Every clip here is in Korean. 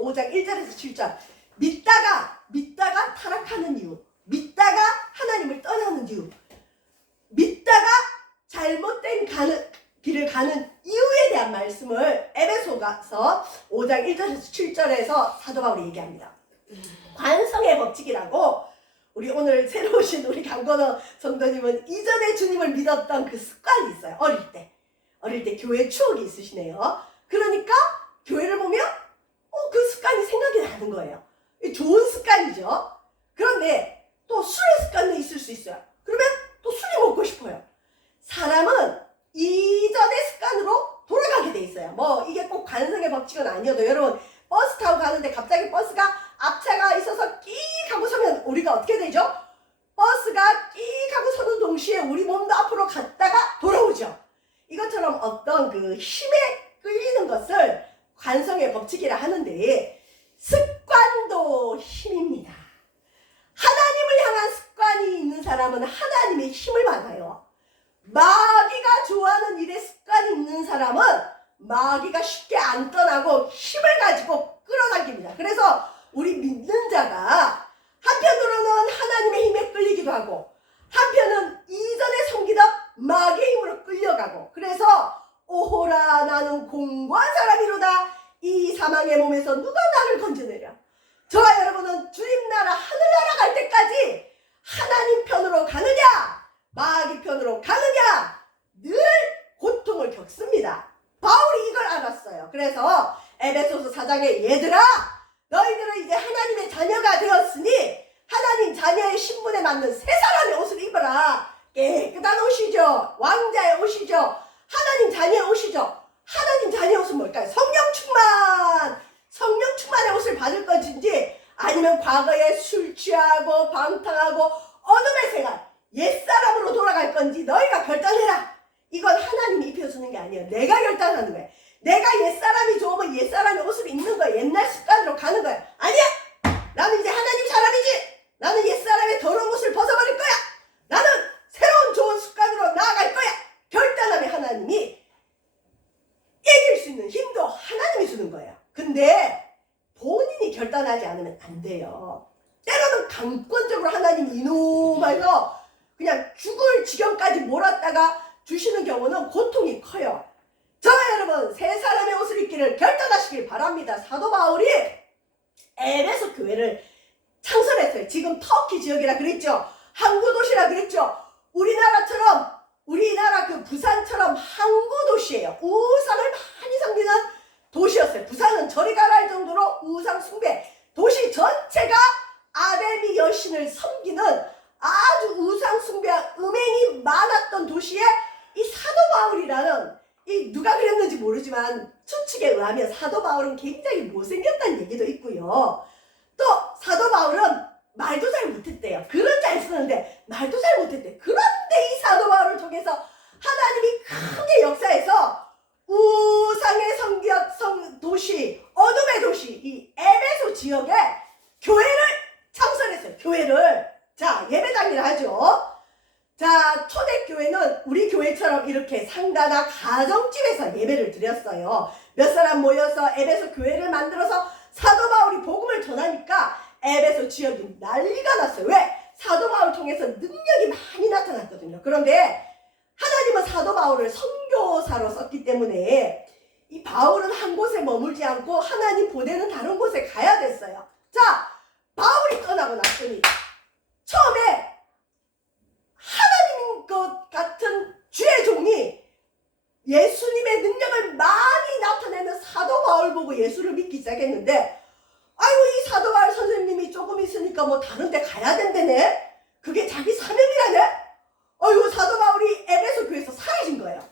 에베소 5장 1절에서 7절. 믿다가 타락하는 이유, 믿다가 하나님을 떠나는 이유, 믿다가 잘못된 길을 가는 이유에 대한 말씀을 에베소가서 5장 1절에서 7절에서 사도 바울이 얘기합니다. 관성의 법칙이라고, 우리 오늘 새로 오신 우리 강건호 성도님은 이전에 주님을 믿었던 그 습관이 있어요. 어릴 때 교회 추억이 있으시네요. 그러니까 교회를 보면 그 습관이 생각이 나는 거예요. 좋은 습관이죠. 그런데 또 술의 습관도 있을 수 있어요. 그러면 또 술이 먹고 싶어요. 사람은 이전의 습관으로 돌아가게 돼 있어요. 뭐 이게 꼭 관성의 법칙은 아니어도, 여러분 버스 타고 가는데 갑자기 버스가 앞차가 있어서 끼익 하고 서면 우리가 어떻게 되죠? 버스가 끼익 하고 서는 동시에 우리 몸도 앞으로 갔다가 돌아오죠. 이것처럼 어떤 그 힘에 끌리는 것을 관성의 법칙이라 하는데, 습관도 힘입니다. 하나님을 향한 습관이 있는 사람은 하나님의 힘을 받아요. 마귀가 좋아하는 일에 습관이 있는 사람은 마귀가 쉽게 안 떠나고 힘을 가지고 끌어당깁니다. 그래서 우리 믿는 자가 한편으로는 하나님의 힘에 끌리기도 하고, 한편은 이전에 섬기던 마귀의 힘으로 끌려가고, 그래서 오호라 나는 공고한 사람이로다, 이 사망의 몸에서 누가 나를 건져내랴. 저와 여러분은 주님 나라 하늘나라 갈 때까지 하나님 편으로 가느냐 마귀 편으로 가느냐 늘 고통을 겪습니다. 바울이 이걸 알았어요. 그래서 에베소서 4장에 얘들아, 너희들은 이제 하나님의 자녀가 되었으니 하나님 자녀의 신분에 맞는 새 사람의 옷을 입어라. 깨끗한 옷이죠. 왕자의 옷이죠. 하나님 자녀의 옷이죠. 하나님 자녀의 옷은 뭘까요? 성령 충만의 옷을 받을 것인지, 아니면 과거에 술 취하고 방탕하고 어둠의 생활, 옛사람으로 돌아갈 건지 너희가 결단해라. 이건 하나님이 입혀주는 게 아니에요. 내가 결단하는 거예요. 내가 옛사람이 좋으면 옛사람의 옷을 입는 거예요. 옛날 습관으로 가는 거예요. 아니야! 나는 이제 하나님 사람이지! 나는 옛사람의 더러운 옷을 벗어버릴 거야! 나는 새로운 좋은 습관으로 나아갈 거야! 결단하면 하나님이 이길 수 있는 힘도 하나님이 주는 거예요. 근데 본인이 결단하지 않으면 안 돼요. 때로는 강권적으로 하나님이 이놈해서 그냥 죽을 지경까지 몰았다가 주시는 경우는 고통이 커요. 저와 여러분, 새 사람의 옷을 입기를 결단하시길 바랍니다. 사도 바울이 에베소 교회를 창설했어요. 지금 터키 지역이라 그랬죠. 항구 도시라 그랬죠. 우리나라 그 부산처럼 항구 도시예요. 우상을 많이 섬기는 도시였어요. 부산은 저리 가라 할 정도로 우상 숭배, 도시 전체가 아데미 여신을 섬기는 아주 우상 숭배와 음행이 많았던 도시에 이 사도 바울이라는, 이 누가 그랬는지 모르지만 추측에 의하면 사도 바울은 굉장히 못생겼다는 얘기도 있고요. 또 사도 바울은 말도 잘 못했대요. 글은 잘 쓰는데 말도 잘 못했대. 그런데 이 사도 바울을 통해서 하나님이 크게 역사해서 우상의 도시, 어둠의 도시, 이 에베소 지역에 교회를 창설했어요. 교회를. 자, 예배당이라 하죠. 자, 초대교회는 우리 교회처럼 이렇게 상가나 가정집에서 예배를 드렸어요. 몇 사람 모여서 에베소 교회를 만들어서 사도 바울이 복음을 전하니까 에베소 지역이 난리가 났어요. 왜? 사도 바울 통해서 능력이 많이 나타났거든요. 그런데 하나님은 사도 바울을 선교사로 썼기 때문에 이 바울은 한 곳에 머물지 않고 하나님 보내는 다른 곳에 가야 됐어요. 자, 바울이 떠나고 났더니 처음에 하나님 것 같은 주의 종이 예수님의 능력을 많이 나타내는 사도 바울 보고 예수를 믿기 시작했는데, 아이고 이 사도 바울 선생님이 조금 있으니까 뭐 다른 데 가야 된다네? 그게 자기 사명이라네? 아이고 사도 바울이 에베소 교회에서 사라진 거예요.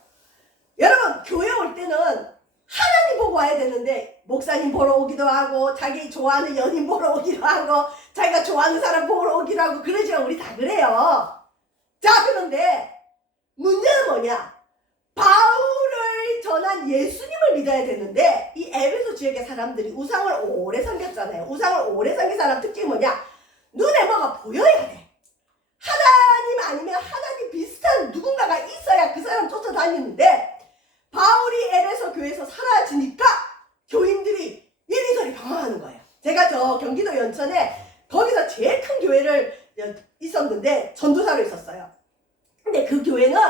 여러분, 교회 올 때는 하나님 보고 와야 되는데 목사님 보러 오기도 하고 자기 좋아하는 연인 보러 오기도 하고 자기가 좋아하는 사람 보러 오기도 하고 그러죠. 우리 다 그래요. 자, 그런데 문제는 뭐냐? 바울을 전한 예수님을 믿어야 되는데 이 에베소 지역의 사람들이 우상을 오래 섬겼잖아요. 우상을 오래 섬긴 사람 특징이 뭐냐? 눈에 뭐가 보여야 돼. 하나님 아니면 하나님 비슷한 누군가가 있어야 그 사람 쫓아다니는데, 바울이 에베소 교회에서 사라지니까 교인들이 이리저리 방황하는 거예요. 제가 저 경기도 연천에 거기서 제일 큰 교회를 있었는데 전도사로 있었어요. 근데 그 교회는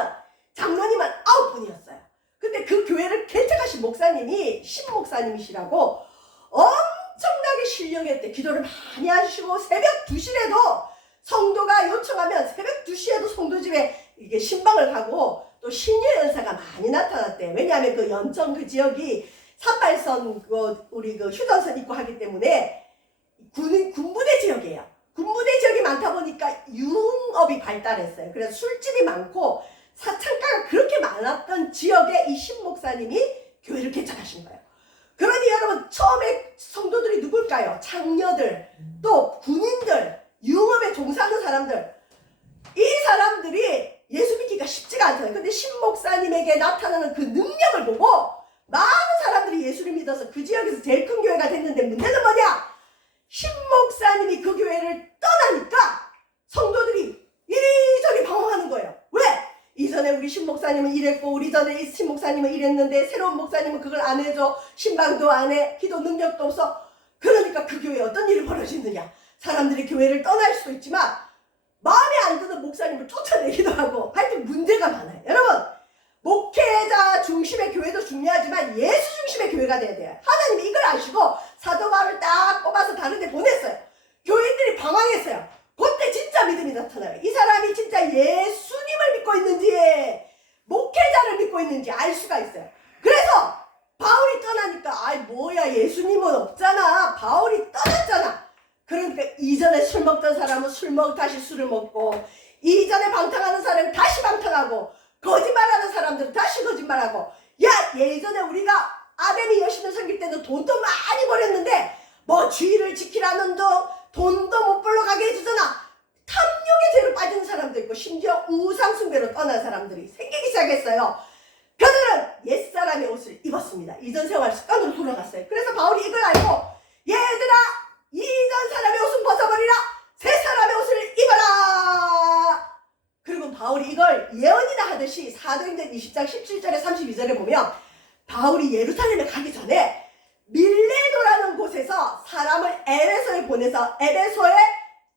장로님만 9분이었어요. 근데 그 교회를 개척하신 목사님이 신목사님이시라고 엄청나게 신령했대. 기도를 많이 하시고 새벽 2시에도 성도가 요청하면 새벽 2시에도 성도집에 이게 신방을 가고 또 신녀 연사가 많이 나타났대. 왜냐하면 그 연천 그 지역이 38선 우리 그 휴전선 있고 하기 때문에 군부대 지역이에요. 군부대 지역이 많다 보니까 유흥업이 발달했어요. 그래서 술집이 많고 사창가가 그렇게 많았던 지역에 이 신목사님이 교회를 개척하신 거예요. 그러니 여러분 처음에 성도들이 누굴까요? 장녀들, 또 군인들, 유흥업에 종사하는 사람들. 이 사람들이 예수 믿기가 쉽지가 않잖아요. 근데 신목사님에게 나타나는 그 능력을 보고 많은 사람들이 예수를 믿어서 그 지역에서 제일 큰 교회가 됐는데 문제는 뭐냐? 신목사님이 그 교회를 떠나니까 성도들이 이리저리 방황하는 거예요. 왜? 이전에 우리 신목사님은 이랬고 우리 전에 이 신목사님은 이랬는데 새로운 목사님은 그걸 안 해줘. 신방도 안 해. 기도 능력도 없어. 그러니까 그 교회에 어떤 일이 벌어지느냐. 사람들이 교회를 떠날 수도 있지만 마음에 안 드는 목사님을 쫓아내기도 하고 하여튼 문제가 많아요. 여러분 목회자 중심의 교회도 중요하지만 예수 중심의 교회가 돼야 돼요. 하나님이 이걸 아시고 사도 바울을 딱 뽑아서 다른 데 보냈어요. 교인들이 방황했어요. 그때 진짜 믿음이 나타나요. 이 사람이 진짜 예수님을 믿고 있는지 목회자를 믿고 있는지 알 수가 있어요. 그래서 바울이 떠나니까 아이 뭐야 예수님은 없잖아. 바울이 떠났잖아. 그러니까 이전에 술 먹던 사람은 다시 술을 먹고 이전에 방탕하는 사람은 다시 방탕하고 거짓말하는 사람들은 다시 거짓말하고 야 예전에 우리가 아담이 여신을 섬길 때는 돈도 많이 버렸는데 뭐 주의를 지키라는 돈도 못 벌러 가게 해주잖아. 탐욕의 죄로 빠지는 사람도 있고 심지어 우상숭배로 떠난 사람들이 생기기 시작했어요. 그들은 옛사람의 옷을 입었습니다. 이전 생활 습관으로 돌아갔어요. 그래서 바울이 이걸 알고 얘들아 이전 사람의 옷은 벗어버리라. 새 사람의 옷을 입어라. 그리고 바울이 이걸 예언이나 하듯이 사도행전 20장 17절에 32절에 보면 바울이 예루살렘에 가기 전에 밀레도라는 곳에서 사람을 에베소에 보내서 에베소의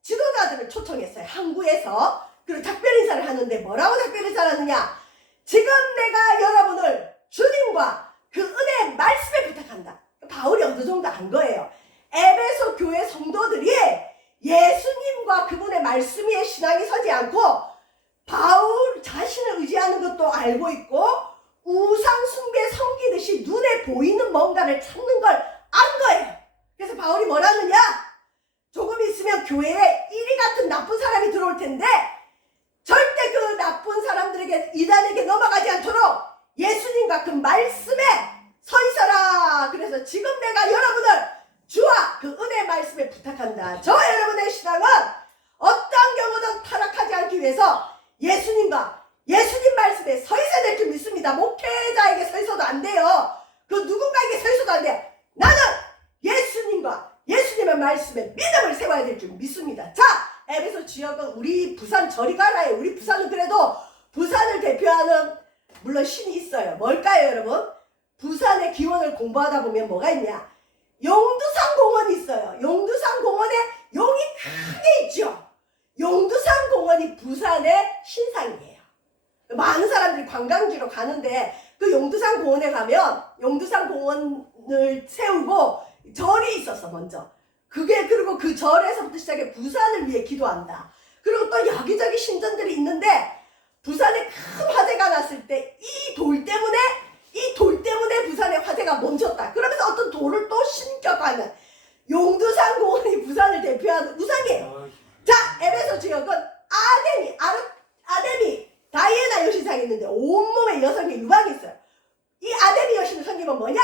지도자들을 초청했어요. 항구에서. 그리고 작별 인사를 하는데 뭐라고 작별 인사를 하느냐. 지금 내가 여러분을 주님과 그 은혜의 말씀에 부탁한다. 바울이 어느 정도 안 거예요. 에베소 교회 성도들이 예수님과 그분의 말씀 위에 신앙이 서지 않고 바울 자신을 의지하는 것도 알고 있고 우상 숭배 섬기듯이 눈에 보이는 뭔가를 찾는 걸 안 거예요. 그래서 바울이 뭐라느냐? 조금 있으면 교회에 이리 같은 나쁜 사람이 들어올 텐데 절대 그 나쁜 사람들에게 이단에게 넘어가지 않도록 예수님과 그 말씀에 서 있어라. 그래서 지금 내가 여러분을 주와 그 은혜의 말씀에 부탁한다. 저 여러분의 신앙은 어떤 경우든 타락하지 않기 위해서 예수님과 예수님 말씀에 서 있어야 될 줄 믿습니다. 목회자에게 서 있어도 안 돼요. 그 누군가에게 서 있어도 안 돼요. 나는 예수님과 예수님의 말씀에 믿음을 세워야 될 줄 믿습니다. 자, 에베소 지역은 우리 부산 저리 가라요. 우리 부산은 그래도 부산을 대표하는 물론 신이 있어요. 뭘까요 여러분? 부산의 기원을 공부하다 보면 뭐가 있냐? 용두산 공원이 있어요. 용두산 공원에 용이 크게 있죠. 용두산 공원이 부산의 신상이에요. 많은 사람들이 관광지로 가는데 그 용두산 공원에 가면 용두산 공원을 세우고 절이 있었어 먼저. 그리고 그 절에서부터 시작해 부산을 위해 기도한다. 그리고 또 여기저기 신전들이 있는데 부산에 큰 화재가 났을 때 이 돌 때문에 부산의 화재가 멈췄다. 그러면서 어떤 돌을 또 신격하는 용두산 공원이 부산을 대표하는 우상이에요. 자, 에베소 지역은 아데미 다이애나 여신상이 있는데 온몸에 여성의 유방이 있어요. 이 아데미 여신을 섬기면 뭐냐?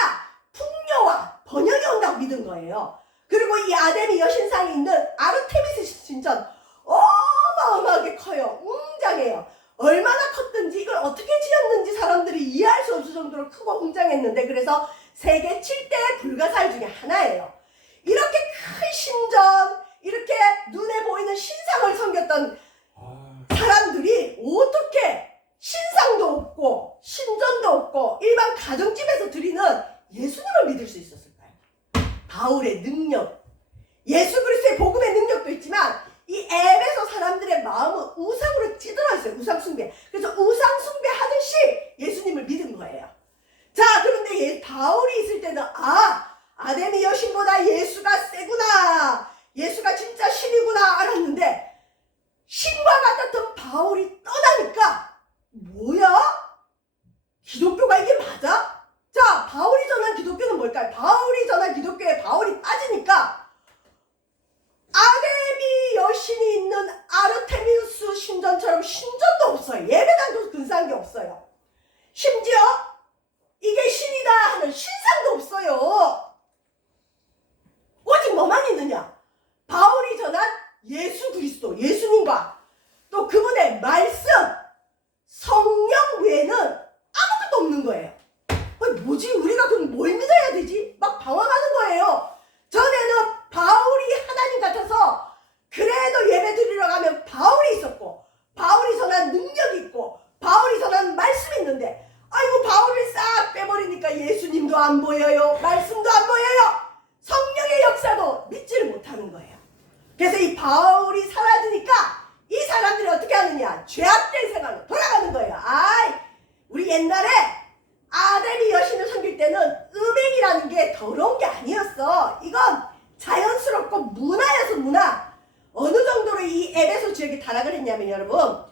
풍요와 번영이 온다고 믿은 거예요. 그리고 이 아데미 여신상이 있는 아르테미스 신전 어마어마하게 커요. 웅장해요. 얼마나 컸든지 이걸 어떻게 지었는지 사람들이 이해할 수 없을 정도로 크고 웅장했는데 그래서 세계 7대 불가사의 중에 하나예요. 이렇게 큰 신전, 이렇게 눈에 보이는 신상을 섬겼던 사람들이 어떻게 신상도 없고 신전도 없고 일반 가정집에서 드리는 예수님을 믿을 수 있었을까요? 바울의 능력, 예수 그리스도의 복음의 능력도 있지만 이 에베소 사람들의 마음은 우상으로 찌들어 있어요. 우상 숭배. 그래서 우상 숭배 하듯이 예수님을 믿은 거예요. 자, 그런데 바울이 있을 때는 아데미 여신보다 예수가 세구나, 예수가 진짜 신이구나 알았는데, 신과 같았던 바울이 떠나니까 뭐야? 기독교가 이게 맞아? 자, 바울이 전한 기독교는 뭘까요? 바울이 전한 기독교에 바울이 빠지니까 아데미 여신이 있는 아르테미우스 신전처럼 신전도 없어요. 예배당도 근사한 게 없어요. 심지어 이게 신이다 하는 신상도 없어요. 오직 뭐만 있느냐? 바울이 전한 예수 그리스도, 예수님과 또 그분의 말씀, 성령 외에는 아무것도 없는 거예요. 뭐지? 우리가 그럼 뭘 믿어야 되지? 막 방황하는 거예요. 전에는 바울이 하나님 같아서 그래도 예배 드리러 가면 바울이 있었고, 바울이 전한 능력이 있고, 바울이 전한 말씀이 있는데, 아이고 바울을 싹 빼버리니까 예수님도 안 보여요, 말씀도 안 보여요, 성령의 역사도 믿지를 못하는 거예요. 그래서 이 바울이 사라지니까 이 사람들이 어떻게 하느냐? 죄악된 생활로 돌아가는 거예요. 우리 옛날에 아데미 여신을 섬길 때는 음행이라는 게 더러운 게 아니었어. 이건 자연스럽고 문화여서 문화. 어느 정도로 이 에베소 지역이 타락을 했냐면 여러분,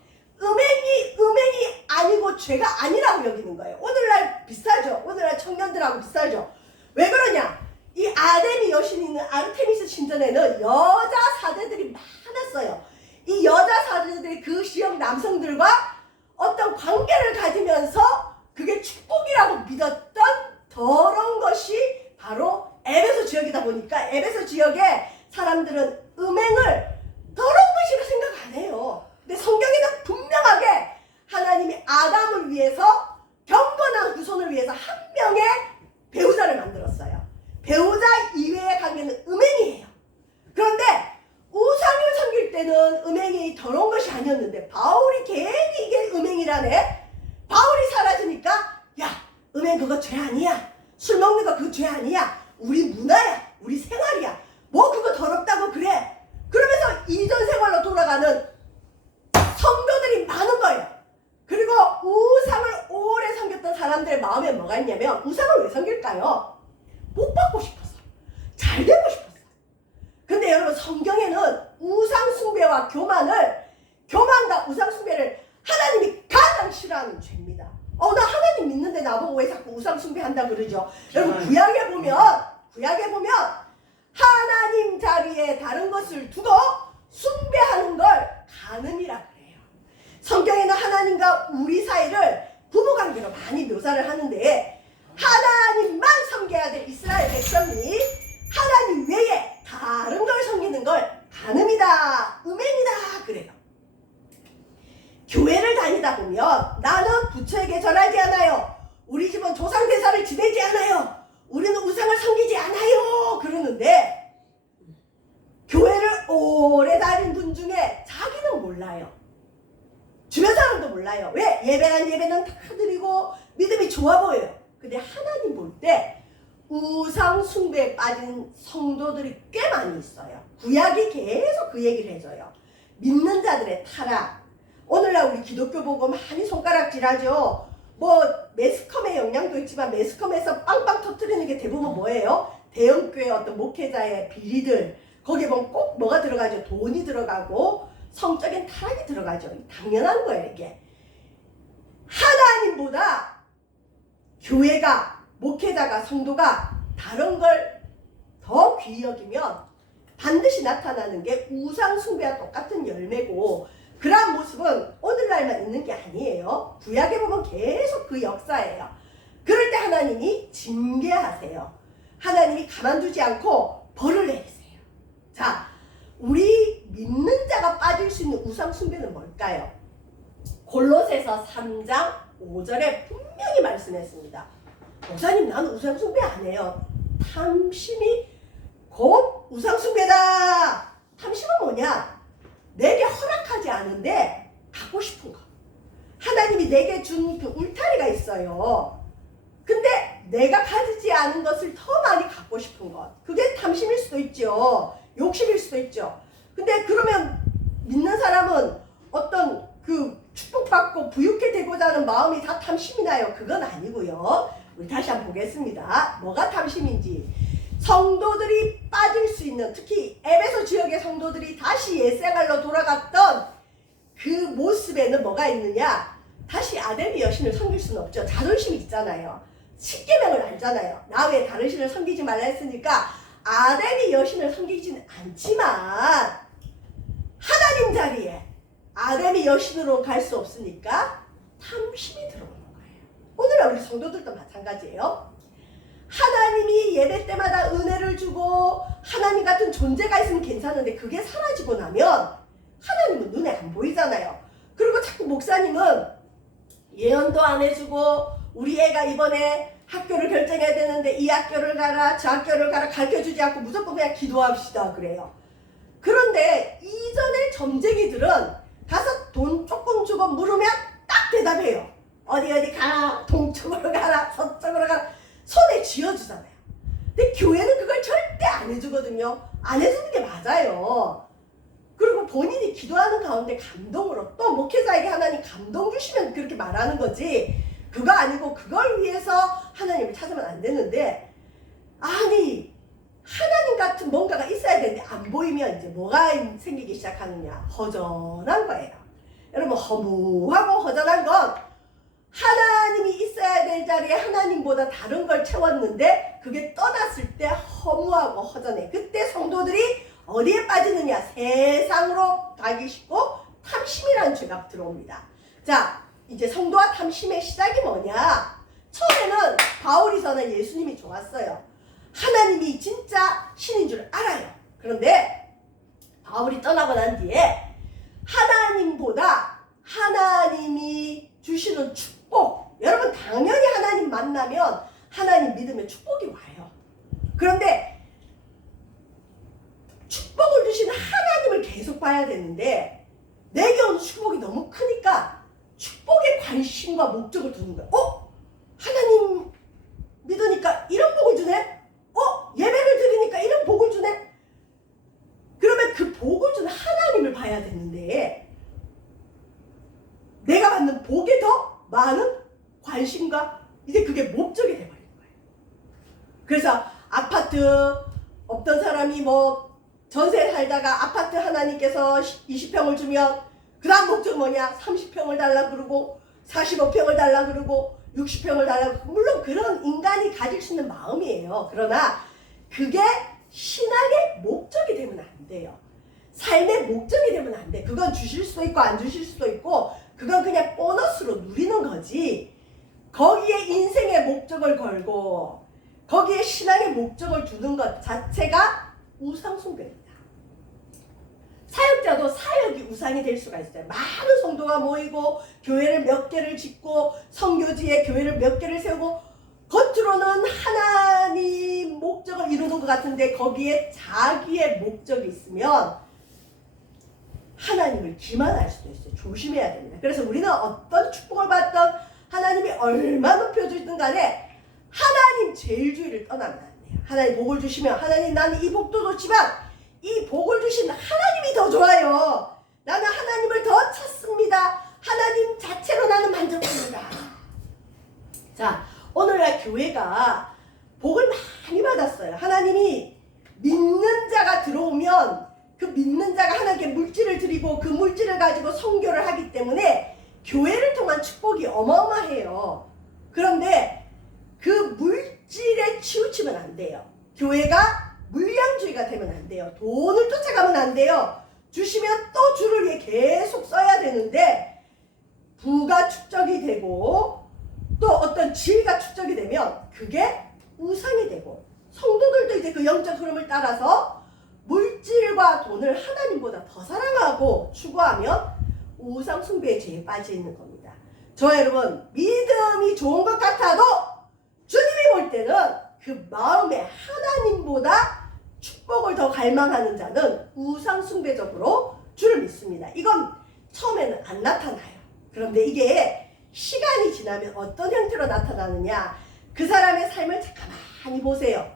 음행이 아니고 죄가 아니라고 여기는 거예요. 오늘날 비슷하죠. 오늘날 청년들하고 비슷하죠. 왜 그러냐? 이 아데미 여신이 있는 아르테미스 신전에는 여자 사제들이 많았어요. 이 여자 사제들이 그 지역 남성들과 어떤 관계를 가지면서 그게 축복이라고 믿었던 더러운 것이 바로 에베소 지역이다 보니까 에베소 지역의 사람들은 음행을 더러운 것이라 생각 안 해요. 근데 성경에는 분명하게 하나님이 아담을 위해서 경건한 후손을 위해서 한 명의 배우자를 만들었어요. 배우자 이외의 관계는 음행이에요. 그런데 우상을 섬길 때는 음행이 더러운 것이 아니었는데 바울이 괜히 이게 음행이라네. 바울이 사라지니까 야, 음행 그거 죄 아니야, 술 먹는 거 그거 죄 아니야, 우리 문화야, 우리 생활이야, 뭐 그거 더럽다고 그래. 그러면서 이전 생활로 돌아가는 성도들이 많은 거예요. 그리고 우상을 오래 섬겼던 사람들의 마음에 뭐가 있냐면, 우상을 왜 섬길까요? 복 받고 싶었어, 잘 되고 싶었어. 근데 여러분, 성경에는 우상 숭배와 교만과 우상 숭배를 하나님이 가장 싫어하는 죄입니다. 나 하나님 믿는데 나보고 왜 자꾸 우상 숭배한다 그러죠? 여러분, 구약에 보면 하나님 자리에 다른 것을 두고 숭배하는 걸 간음이라 그래요. 성경에는 하나님과 우리 사이를 부부관계로 많이 묘사를 하는데, 하나님만 섬겨야 될 이스라엘 백성이 하나님 외에 다른 걸 섬기는 걸 간음이다, 음행이다 그래요. 교회를 다니다 보면 나는 부처에게 절하지 않아요, 우리 집은 조상대사를 지내지 않아요, 우리는 우상을 섬기지 않아요 그러는데, 교회를 오래 다닌 분 중에 자기는 몰라요. 주변 사람도 몰라요. 왜? 예배는 다 드리고 믿음이 좋아 보여요. 근데 하나님 볼 때 우상 숭배에 빠진 성도들이 꽤 많이 있어요. 구약이 계속 그 얘기를 해줘요. 믿는 자들의 타락. 오늘날 우리 기독교 보고 많이 손가락질하죠. 뭐 매스컴의 영향도 있지만 매스컴에서 빵빵 터뜨리는 게 대부분 뭐예요? 대형교회 어떤 목회자의 비리들. 거기에 보면 꼭 뭐가 들어가죠? 돈이 들어가고 성적인 타락이 들어가죠. 당연한 거예요, 이게. 하나님보다 교회가, 목회자가, 성도가 다른 걸 더 귀히 여기면 반드시 나타나는 게 우상 숭배와 똑같은 열매고, 그러한 모습은 오늘날만 있는 게 아니에요. 구약에 보면 계속 그 역사예요. 그럴 때 하나님이 징계하세요. 하나님이 가만두지 않고 벌을 내리세요. 자, 우리 믿는 자가 빠질 수 있는 우상 숭배는 뭘까요? 골로새서 3장 5절에 분명히 말씀했습니다. 목사님, 나는 우상 숭배 안 해요. 탐심이 곧 우상 숭배다. 탐심은 뭐냐? 내게 허락하지 않은데 갖고 싶은 거. 하나님이 내게 준 그 울타리가 있어요. 근데 내가 가지지 않은 것을 더 많이 갖고 싶은 것. 그게 탐심일 수도 있죠. 욕심일 수도 있죠. 근데 그러면 믿는 사람은 어떤 그 축복받고 부유케 되고자 하는 마음이 다 탐심이나요? 그건 아니고요. 우리 다시 한번 보겠습니다. 뭐가 탐심인지. 성도들이 빠질 수 있는, 특히 에베소 지역의 성도들이 다시 옛생활로 돌아갔던 그 모습에는 뭐가 있느냐? 다시 아데미 여신을 섬길 수는 없죠. 자존심이 있잖아요. 십계명을 알잖아요. 나 외에 다른 신을 섬기지 말라 했으니까 아데미 여신을 섬기지는 않지만 하나님 자리에 아데미 여신으로 갈 수 없으니까 탐심이 들어오는 거예요. 오늘 우리 성도들도 마찬가지예요. 하나님이 예배 때마다 은혜를 주고 하나님 같은 존재가 있으면 괜찮은데 그게 사라지고 나면 하나님은 눈에 안 보이잖아요. 그리고 자꾸 목사님은 예언도 안 해주고 우리 애가 이번에 학교를 결정해야 되는데 이 학교를 가라 저 학교를 가라 가르쳐주지 않고 무조건 그냥 기도합시다 그래요. 그런데 이전의 점쟁이들은 가서 돈 조금 주고 물으면 딱 대답해요. 어디 가라, 동쪽으로 가라, 서쪽으로 가라, 손에 쥐어주잖아요. 근데 교회는 그걸 절대 안 해주거든요. 안 해주는 게 맞아요. 그리고 본인이 기도하는 가운데 감동으로 또 목회자에게 하나님 감동 주시면 그렇게 말하는 거지, 그거 아니고 그걸 위해서 하나님을 찾으면 안 되는데, 아니 하나님 같은 뭔가가 있어야 되는데 안 보이면 이제 뭐가 생기기 시작하느냐? 허전한 거예요. 여러분, 허무하고 허전한 건 하나님이 있어야 될 자리에 하나님보다 다른 걸 채웠는데 그게 떠났을 때 허무하고 허전해. 그때 성도들이 어디에 빠지느냐? 세상으로 가기 쉽고 탐심이라는 죄가 들어옵니다. 자, 이제 성도와 탐심의 시작이 뭐냐? 처음에는 바울이서는 예수님이 좋았어요. 하나님이 진짜 신인 줄 알아요. 그런데 바울이 떠나고 난 뒤에 하나님보다 하나님이 주시는 축복, 여러분 당연히 하나님 만나면 하나님 믿으면 축복이 와요. 그런데 축복을 주신 하나님을 계속 봐야 되는데 내게 오는 축복이 너무 크니까 축복에 관심과 목적을 두는 거야. 하나님 믿으니까 이런 복을 주네? 예배를 드리니까 이런 복을 주네? 그러면 그 복을 주는 하나님을 봐야 되는데 내가 받는 복에 더 많은 관심과 이제 그게 목적이 돼버리는 거예요. 그래서 아파트, 어떤 사람이 뭐 전세 살다가 아파트 하나님께서 20평을 주면 그 다음 목적 뭐냐? 30평을 달라 그러고 45평을 달라 그러고 60평을 달라 그러고, 물론 그런 인간이 가질 수 있는 마음이에요. 그러나 그게 신앙의 목적이 되면 안 돼요. 삶의 목적이 되면 안 돼. 그건 주실 수도 있고 안 주실 수도 있고 그건 그냥 보너스로 누리는 거지, 거기에 인생의 목적을 걸고 거기에 신앙의 목적을 두는 것 자체가 우상숭배입니다. 사역자도 사역이 우상이 될 수가 있어요. 많은 성도가 모이고 교회를 몇 개를 짓고 선교지에 교회를 몇 개를 세우고 겉으로는 하나님 목적을 이루는 것 같은데 거기에 자기의 목적이 있으면 하나님을 기만할 수도 있어요. 조심해야 됩니다. 그래서 우리는 어떤 축복을 받던 하나님이 얼마 높여주든 간에 하나님 제일주의를 떠나면 안 돼요. 하나님 복을 주시면 하나님 나는 이 복도 좋지만 이 복을 주신 하나님이 더 좋아요. 나는 하나님을 더 찾습니다. 하나님 자체로 나는 만족합니다. 자, 오늘날 교회가 복을 많이 받았어요. 하나님이 믿는 자가 들어오면 그 믿는 자가 하나님께 물질을 드리고 그 물질을 가지고 선교를 하기 때문에 교회를 통한 축복이 어마어마해요. 그런데 그 물질에 치우치면 안 돼요. 교회가 물량주의가 되면 안 돼요. 돈을 쫓아가면 안 돼요. 주시면 또 주를 위해 계속 써야 되는데 부가 축적이 되고 또 어떤 지위가 축적이 되면 그게 우상이 되고, 성도들도 이제 그 영적 흐름을 따라서 물질과 돈을 하나님보다 더 사랑하고 추구하면 우상 숭배의 죄에 빠져 있는 겁니다. 저 여러분, 믿음이 좋은 것 같아도 주님이 볼 때는 그 마음에 하나님보다 축복을 더 갈망하는 자는 우상 숭배적으로 주를 믿습니다. 이건 처음에는 안 나타나요. 그런데 이게 시간이 지나면 어떤 형태로 나타나느냐? 그 사람의 삶을 가만히 보세요.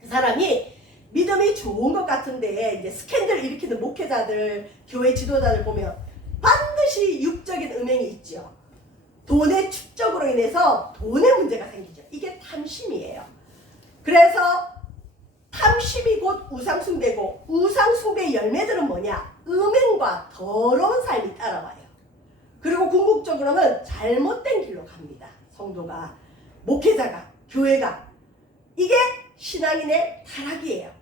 그 사람이 믿음이 좋은 것 같은데 이제 스캔들 일으키는 목회자들, 교회 지도자들 보면 반드시 육적인 음행이 있죠. 돈의 축적으로 인해서 돈의 문제가 생기죠. 이게 탐심이에요. 그래서 탐심이 곧 우상숭배고, 우상숭배의 열매들은 뭐냐? 음행과 더러운 삶이 따라와요. 그리고 궁극적으로는 잘못된 길로 갑니다. 성도가, 목회자가, 교회가. 이게 신앙인의 타락이에요.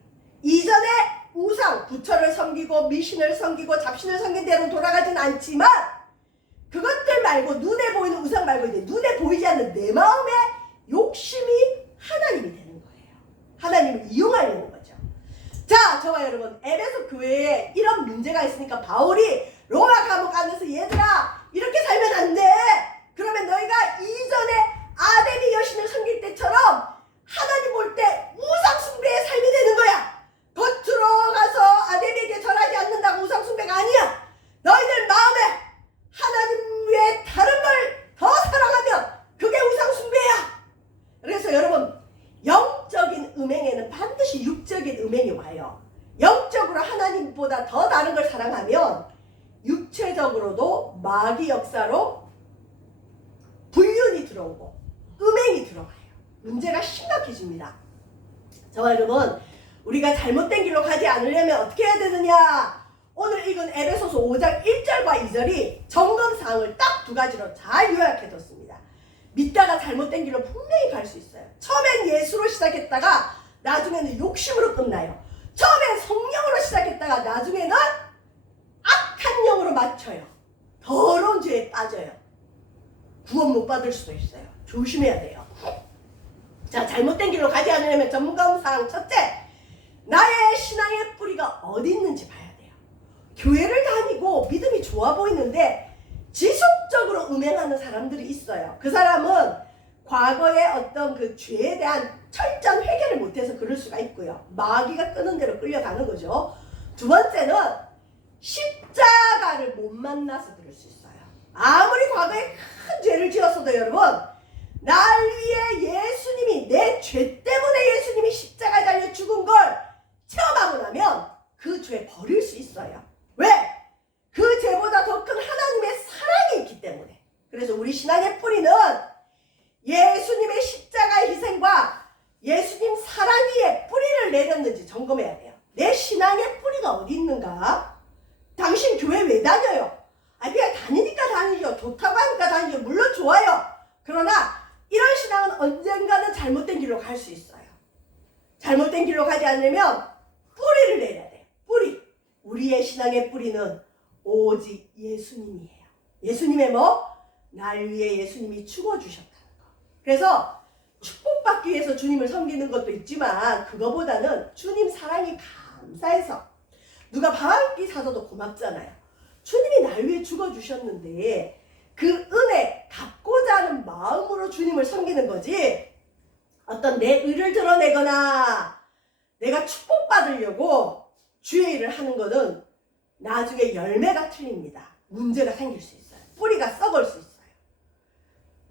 이전에 우상, 부처를 섬기고 미신을 섬기고 잡신을 섬긴 대로 돌아가진 않지만 그것들 말고, 눈에 보이는 우상 말고 이제 눈에 보이지 않는 내 마음의 욕심이 하나님이 되는 거예요. 하나님을 이용하려는 거죠. 자, 저와 여러분, 에베소 교회에 이런 문제가 있으니까 바울이 로마 감옥 안에서 얘들아 이렇게 살면 안 돼. 그러면 너희가 이전에 아데미 여신을 섬길 때처럼 하나님 볼 때 우상 숭배의 삶이 되는 거야. 겉으로 가서 아데미에게 절하지 않는다고 우상 숭배가 아니야. 너희들 마음에 하나님 외에 다른 걸 더 사랑하면 그게 우상 숭배야. 그래서 여러분, 영적인 음행에는 반드시 육적인 음행이 와요. 영적으로 하나님보다 더 다른 걸 사랑하면 육체적으로도 마귀 역사로 불륜이 들어오고 음행이 들어가요. 문제가 심각해집니다. 저와 여러분, 우리가 잘못된 길로 가지 않으려면 어떻게 해야 되느냐? 오늘 읽은 에베소서 5장 1절과 2절이 점검사항을 딱 두 가지로 잘 요약해뒀습니다. 믿다가 잘못된 길로 분명히 갈 수 있어요. 처음엔 예수로 시작했다가 나중에는 욕심으로 끝나요. 처음엔 성령으로 시작했다가 나중에는 악한 영으로 맞춰요. 더러운 죄에 빠져요. 구원 못 받을 수도 있어요. 조심해야 돼요. 자, 잘못된 길로 가지 않으려면 점검사항 첫째, 나의 신앙의 뿌리가 어디 있는지 봐야 돼요. 교회를 다니고 믿음이 좋아 보이는데 지속적으로 음행하는 사람들이 있어요. 그 사람은 과거의 어떤 그 죄에 대한 철저한 회개를 못해서 그럴 수가 있고요. 마귀가 끄는 대로 끌려가는 거죠. 두 번째는 십자가를 못 만나서 그럴 수 있어요. 아무리 과거에 큰 죄를 지었어도 여러분, 날 위해 예수님이, 내 죄 때문에 예수님이 십자가에 달려 죽은 걸 체험하고 나면 그 죄 버릴 수 있어요. 왜? 그 죄보다 더 큰 하나님의 사랑이 있기 때문에. 그래서 우리 신앙의 뿌리는 예수님의 십자가의 희생과 예수님 사랑 위에 뿌리를 내렸는지 점검해야 돼요. 내 신앙의 뿌리가 어디 있는가? 당신 교회 왜 다녀요? 그냥 다니니까 다니죠. 좋다고 하니까 다니죠. 물론 좋아요. 그러나 이런 신앙은 언젠가는 잘못된 길로 갈 수 있어요. 잘못된 길로 가지 않으려면 뿌리를 내려야 돼요. 뿌리. 우리의 신앙의 뿌리는 오직 예수님이에요. 예수님의 뭐? 날 위해 예수님이 죽어주셨다는 거. 그래서 축복받기 위해서 주님을 섬기는 것도 있지만 그거보다는 주님 사랑이 감사해서, 누가 방학기 사서도 고맙잖아요. 주님이 날 위해 죽어주셨는데 그 은혜 갚고자 하는 마음으로 주님을 섬기는 거지, 어떤 내 의를 드러내거나 내가 축복받으려고 주의 일을 하는 거는 나중에 열매가 틀립니다. 문제가 생길 수 있어요. 뿌리가 썩을 수 있어요.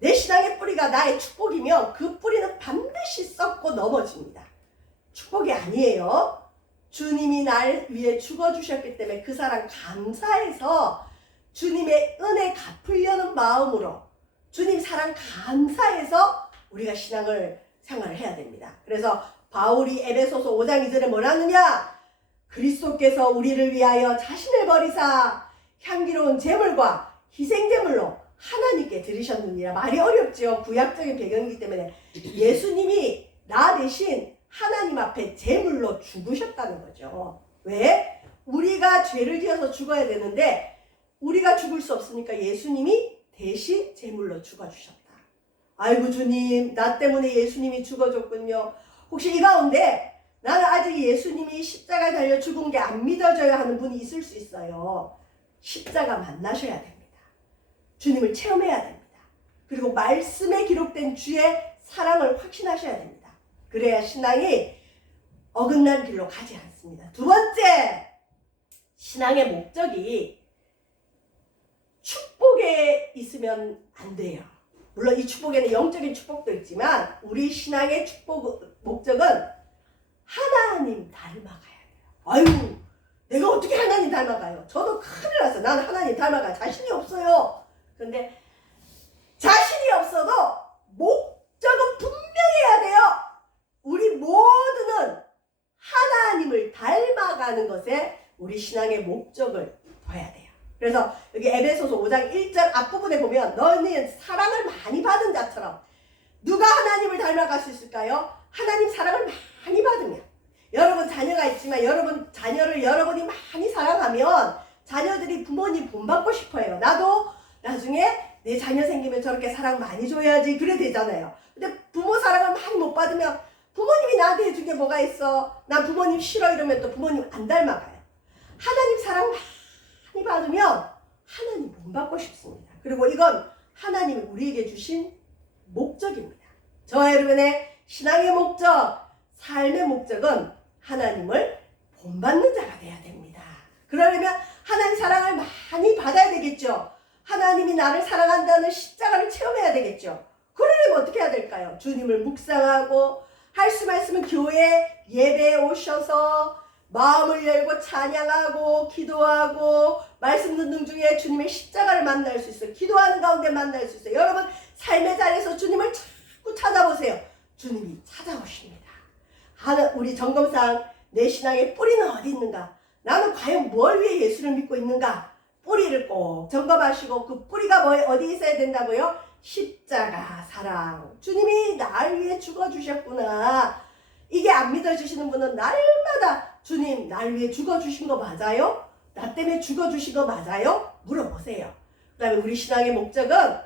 내 신앙의 뿌리가 나의 축복이면 그 뿌리는 반드시 썩고 넘어집니다. 축복이 아니에요. 주님이 날 위해 죽어주셨기 때문에 그 사랑 감사해서 주님의 은혜 갚으려는 마음으로 주님 사랑 감사해서 우리가 신앙을 생활을 해야 됩니다. 그래서 바울이 에베소서 5장 2절에 뭐라느냐? 그리스도께서 우리를 위하여 자신을 버리사 향기로운 제물과 희생제물로 하나님께 드리셨느니라. 말이 어렵죠. 구약적인 배경이기 때문에 예수님이 나 대신 하나님 앞에 제물로 죽으셨다는 거죠. 왜? 우리가 죄를 지어서 죽어야 되는데 우리가 죽을 수 없으니까 예수님이 대신 제물로 죽어주셨다. 아이고 주님, 나 때문에 예수님이 죽어줬군요. 혹시 이 가운데 나는 아직 예수님이 십자가에 달려 죽은 게 안 믿어져야 하는 분이 있을 수 있어요. 십자가 만나셔야 됩니다. 주님을 체험해야 됩니다. 그리고 말씀에 기록된 주의 사랑을 확신하셔야 됩니다. 그래야 신앙이 어긋난 길로 가지 않습니다. 두 번째, 신앙의 목적이 축복에 있으면 안 돼요. 물론 이 축복에는 영적인 축복도 있지만 우리 신앙의 축복 목적은 하나님 닮아가야 돼요. 아유, 내가 어떻게 하나님 닮아가요? 저도 큰일 났어요. 나는 하나님 닮아갈 자신이 없어요. 근데 자신이 없어도 목적은 분명해야 돼요. 우리 모두는 하나님을 닮아가는 것에 우리 신앙의 목적을 둬야 돼요. 그래서 여기 에베소서 5장 1절 앞부분에 보면 너희는 사랑을 많이 받은 자처럼, 누가 하나님을 닮아갈 수 있을까요? 하나님 사랑을 많이 받으면. 여러분 자녀가 있지만 여러분 자녀를 여러분이 많이 사랑하면 자녀들이 부모님 본받고 싶어해요. 나도 나중에 내 자녀 생기면 저렇게 사랑 많이 줘야지 그래 되잖아요. 근데 부모 사랑을 많이 못 받으면 부모님이 나한테 해준 게 뭐가 있어? 난 부모님 싫어 이러면 또 부모님 안 닮아가요. 하나님 사랑 많이 받으면 하나님 본받고 싶습니다. 그리고 이건 하나님이 우리에게 주신 목적입니다. 저와 여러분의 신앙의 목적, 삶의 목적은 하나님을 본받는 자가 돼야 됩니다. 그러려면 하나님 사랑을 많이 받아야 되겠죠. 하나님이 나를 사랑한다는 십자가를 체험해야 되겠죠. 그러려면 어떻게 해야 될까요? 주님을 묵상하고 할 수만 있으면 교회 예배에 오셔서 마음을 열고 찬양하고 기도하고 말씀 듣는 중에 주님의 십자가를 만날 수 있어요. 기도하는 가운데 만날 수 있어요. 여러분 삶의 자리에서 주님을 자꾸 찾아보세요. 주님이 찾아오십니다. 우리 점검상 내 신앙의 뿌리는 어디 있는가? 나는 과연 뭘 위해 예수를 믿고 있는가? 뿌리를 꼭 점검하시고 그 뿌리가 어디 있어야 된다고요? 십자가 사랑. 주님이 날 위해 죽어주셨구나. 이게 안 믿어지시는 분은 날마다 주님 날 위해 죽어주신 거 맞아요? 나 때문에 죽어주신 거 맞아요? 물어보세요. 그 다음에 우리 신앙의 목적은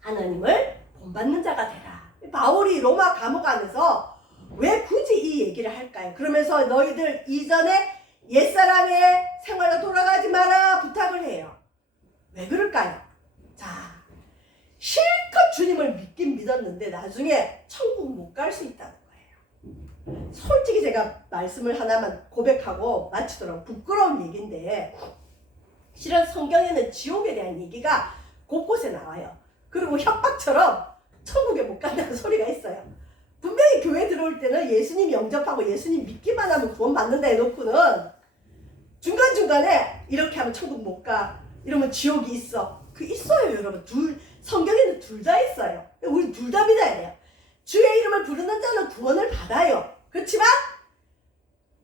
하나님을 본받는 자가 되라. 바울이 로마 감옥 안에서 왜 굳이 이 얘기를 할까요? 그러면서 너희들 이전에 옛사람의 생활로 돌아가지 마라 부탁을 해요. 왜 그럴까요? 자, 실컷 주님을 믿긴 믿었는데 나중에 천국 못 갈 수 있다는 거예요. 솔직히 제가 말씀을 하나만 고백하고 마치도록 부끄러운 얘기인데, 실은 성경에는 지옥에 대한 얘기가 곳곳에 나와요. 그리고 협박처럼 천국에 못 간다는 소리가 있어요. 분명히 교회 들어올 때는 예수님 영접하고 예수님 믿기만 하면 구원 받는다 해놓고는 중간중간에 이렇게 하면 천국 못 가, 이러면 지옥이 있어. 있어요 여러분. 성경에는 둘 다 있어요. 우리 둘 다 믿어야 돼요. 주의 이름을 부르는 자는 구원을 받아요. 그렇지만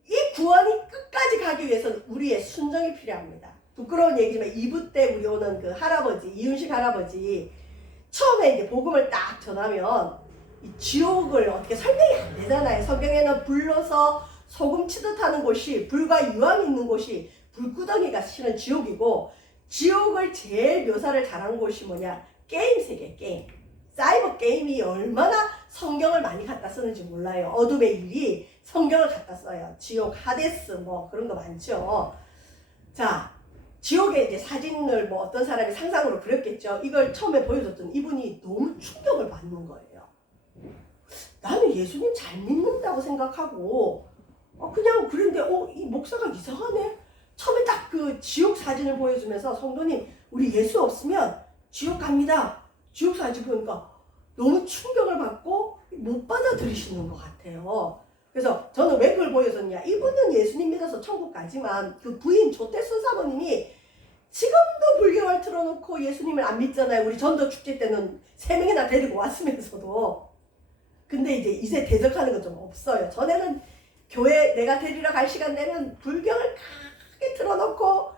이 구원이 끝까지 가기 위해서는 우리의 순종이 필요합니다. 부끄러운 얘기지만 2부 때 우리 오는 그 할아버지, 이윤식 할아버지, 처음에 이제 복음을 딱 전하면 이 지옥을 어떻게 설명이 안 되잖아요. 성경에는 불로서 소금 치듯 하는 곳이, 불과 유황이 있는 곳이 불구덩이가 실은 지옥이고, 지옥을 제일 묘사를 잘한 곳이 뭐냐? 게임 세계, 게임. 사이버 게임이 얼마나 성경을 많이 갖다 쓰는지 몰라요. 어둠의 일이 성경을 갖다 써요. 지옥, 하데스 뭐 그런 거 많죠. 자, 지옥에 이제 사진을 뭐 어떤 사람이 상상으로 그렸겠죠. 이걸 처음에 보여줬더니 이분이 너무 충격을 받는 거예요. 나는 예수님 잘 믿는다고 생각하고 그냥 그런데 이 목사가 이상하네. 처음에 딱 그 지옥 사진을 보여주면서 성도님 우리 예수 없으면 지옥 갑니다. 지옥 사진 보니까 너무 충격을 받고 못 받아들이시는 것 같아요. 그래서 저는 왜 그걸 보여줬냐. 이분은 예수님 믿어서 천국 가지만 그 부인 조태순 사모님이 지금도 불경을 틀어놓고 예수님을 안 믿잖아요. 우리 전도 축제 때는 3명이나 데리고 왔으면서도. 근데 이제 대적하는 건 좀 없어요. 전에는 교회 내가 데리러 갈 시간 되면 불경을 크게 틀어놓고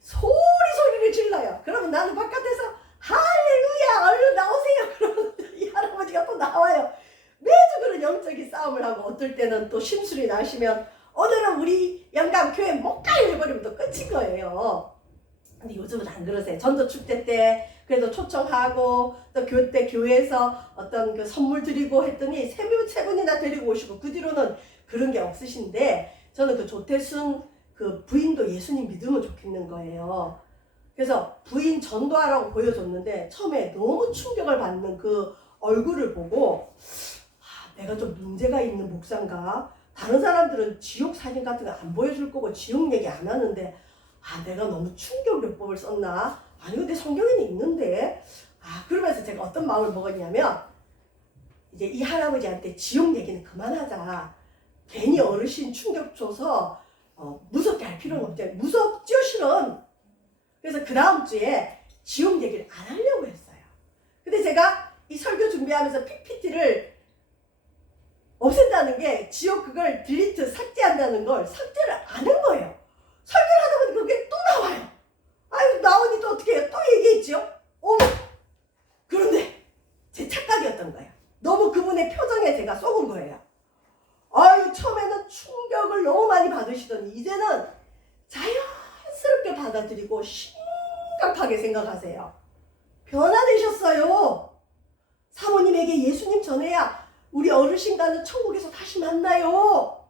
소리를 질러요. 그러면 나는 바깥에서 할렐루야 얼른 나오세요. 그러면 이 할아버지가 또 나와요. 매주 그런 영적인 싸움을 하고, 어떨 때는 또 심술이 나시면 오늘은 우리 영감 교회 못 가요 해버리면 또 끝인 거예요. 근데 요즘은 안 그러세요. 전도 축제 때 그래도 초청하고 또 그때 교회에서 어떤 그 선물 드리고 했더니 세 분이나 데리고 오시고, 그 뒤로는 그런 게 없으신데, 저는 그 조태순 그 부인도 예수님 믿으면 좋겠는 거예요. 그래서 부인 전도하라고 보여줬는데 처음에 너무 충격을 받는 그 얼굴을 보고 내가 좀 문제가 있는 목사인가? 다른 사람들은 지옥 사진 같은 거 안 보여줄 거고 지옥 얘기 안 하는데 내가 너무 충격요법을 썼나? 아니 근데 성경에는 있는데 그러면서 제가 어떤 마음을 먹었냐면, 이제 이 할아버지한테 지옥 얘기는 그만하자. 괜히 어르신 충격 줘서 무섭게 할 필요는 없죠. 무섭죠, 실은. 그래서 그 다음 주에 지옥 얘기를 안 하려고 했어요. 근데 제가 이 설교 준비하면서 PPT를 없앤다는 게, 지옥 그걸 딜리트 삭제한다는 걸 삭제를 안 한 거예요. 설교를 하다 보니 그게 또 나와요. 아유, 나오니 또 어떻게 해요? 또 얘기했죠? 어머! 그런데 제 착각이었던 거예요. 너무 그분의 표정에 제가 속은 거예요. 아유, 처음에는 충격을 너무 많이 받으시더니 이제는 자연스럽게 받아들이고 심각하게 생각하세요. 변화되셨어요. 사모님에게 예수님 전해야 우리 어르신과는 천국에서 다시 만나요.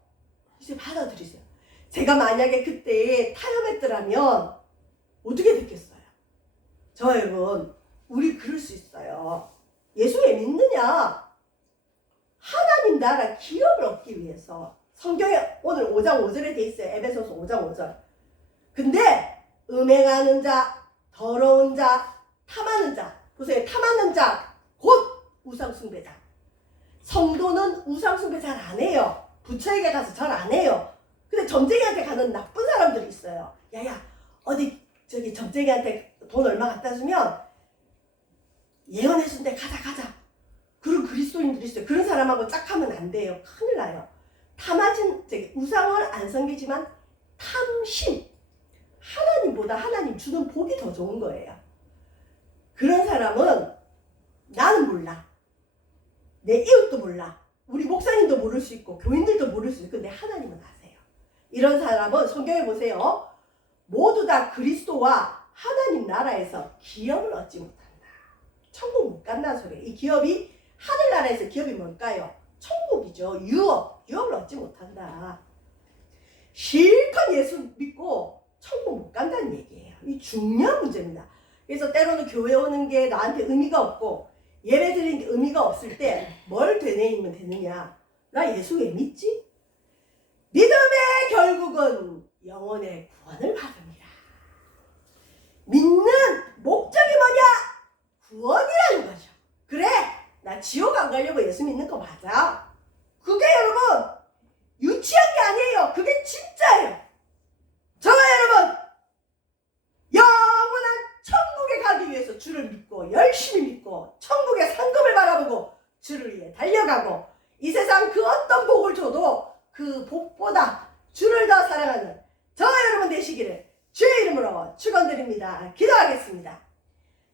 이제 받아들이세요. 제가 만약에 그때 타협했더라면 어떻게 됐겠어요? 저 여러분, 우리 그럴 수 있어요. 예수 왜 믿느냐? 하나님 나라 기업을 얻기 위해서. 성경에 오늘 5장 5절에 돼 있어요. 에베소서 5장 5절. 근데 음행하는 자, 더러운 자, 탐하는 자. 보세요. 탐하는 자, 곧 우상숭배자. 성도는 우상숭배 잘 안 해요. 부처에게 가서 잘 안 해요. 근데 점쟁이한테 가는 나쁜 사람들이 있어요. 야야, 어디 저기 점쟁이한테 돈 얼마 갖다 주면 예언해준대. 가자. 그런 그리스도인들이 있어요. 그런 사람하고 짝하면 안 돼요. 큰일 나요. 우상을 안 섬기지만 탐심. 하나님보다 하나님 주는 복이 더 좋은 거예요. 그런 사람은 나는 몰라. 내 이웃도 몰라. 우리 목사님도 모를 수 있고 교인들도 모를 수 있고, 근데 하나님은 아세요. 이런 사람은 성경에 보세요. 모두 다 그리스도와 하나님 나라에서 기업을 얻지 못한다. 천국 못 간다는 소리예요. 이 기업이 하늘나라에서 기업이 뭘까요? 천국이죠. 유업을 얻지 못한다. 실컷 예수 믿고 천국 못 간다는 얘기예요. 이 중요한 문제입니다. 그래서 때로는 교회 오는 게 나한테 의미가 없고 예배 드리는 게 의미가 없을 때 뭘 되뇌이면 되느냐? 나 예수 왜 믿지? 믿음의 결국은 영혼의 구원을 받습니다. 믿는 목적이 뭐냐? 구원이라는 거죠. 그래, 나 지옥 안 가려고 예수 믿는 거 맞아. 그게 여러분 유치한 게 아니에요. 그게 진짜예요. 저와 여러분, 영원한 천국에 가기 위해서 주를 믿고 열심히 믿고 천국의 상급을 바라보고 주를 위해 달려가고, 이 세상 그 어떤 복을 줘도 그 복보다 주를 더 사랑하는 저와 여러분 되시기를 주의 이름으로 축원드립니다. 기도하겠습니다.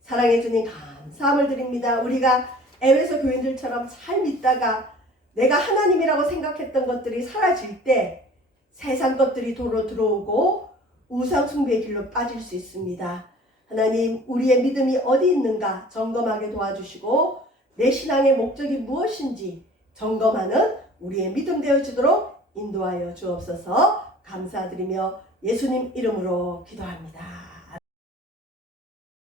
사랑해 주님 감사함을 드립니다. 우리가 에베소 교인들처럼 잘 믿다가 내가 하나님이라고 생각했던 것들이 사라질 때 세상 것들이 도로 들어오고 우상 숭배의 길로 빠질 수 있습니다. 하나님, 우리의 믿음이 어디 있는가 점검하게 도와주시고 내 신앙의 목적이 무엇인지 점검하는 우리의 믿음 되어지도록 인도하여 주옵소서. 감사드리며 예수님 이름으로 기도합니다.